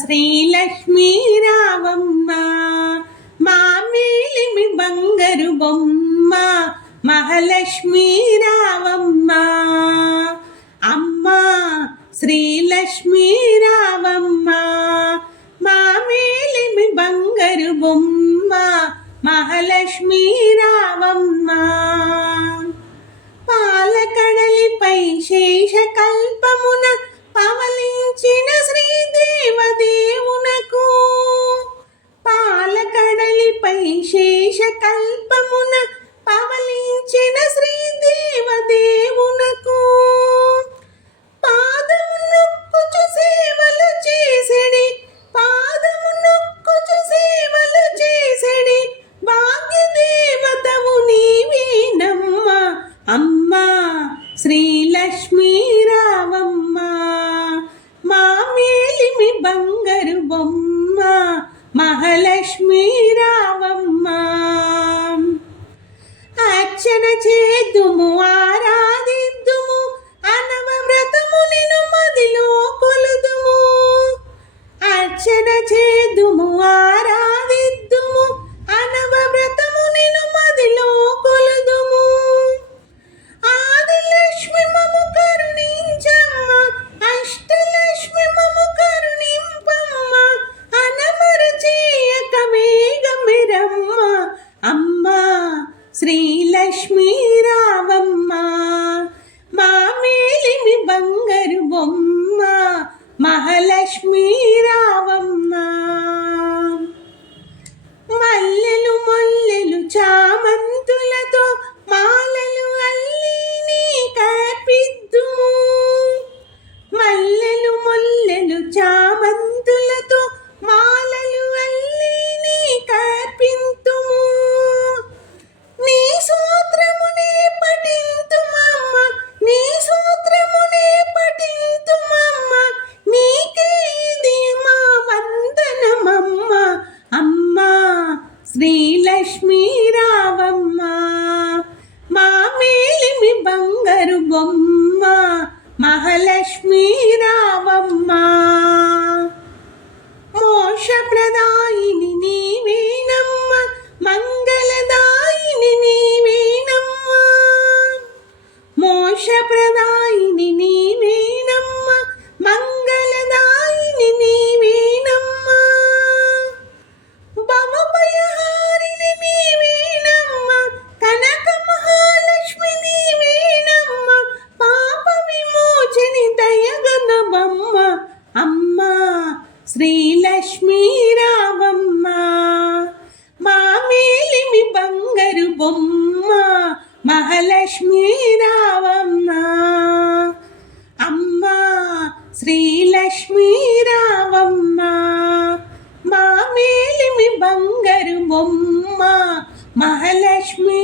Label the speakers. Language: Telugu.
Speaker 1: శ్రీలక్ష్మీ రావమ్మ మా మేలిమి బంగారు బొమ్మ మహాలక్ష్మీ రావమ్మ. అమ్మ శ్రీలక్ష్మీ రావమ్మ మా మేలిమి బంగారు బొమ్మ మహాలక్ష్మీ రావమ్మ. పాలకడలిపై శేషకల్పమున పవలించిన శ్రీదేవదేవునకు పాలకడలిపై శేషకల్పమున బంగారు బొమ్మ మహాలక్ష్మి రావమ్మ. అర్చన చేదుము ఆ శ్రీలక్ష్మీ రావమ్మ మా మేలిమి బంగారు బొమ్మ మహాలక్ష్మీ శ్రీలక్ష్మీ రావమ్మ మా మేలిమి బంగారు బొమ్మ మహాలక్ష్మీ రావమ్మ. మోక్షప్రదాయిని నీవేనమ్మ మంగళదాయిని నీవేనమ్మ. మోక్షప్రదాయిని నీవే శ్రీలక్ష్మీ రావమ్మ మా మేలిమి బంగారు బొమ్మ మహాలక్ష్మీ రావమ్మ. అమ్మ శ్రీలక్ష్మీ రావమ్మ మా మేలిమి బంగారు బొమ్మ మహాలక్ష్మీ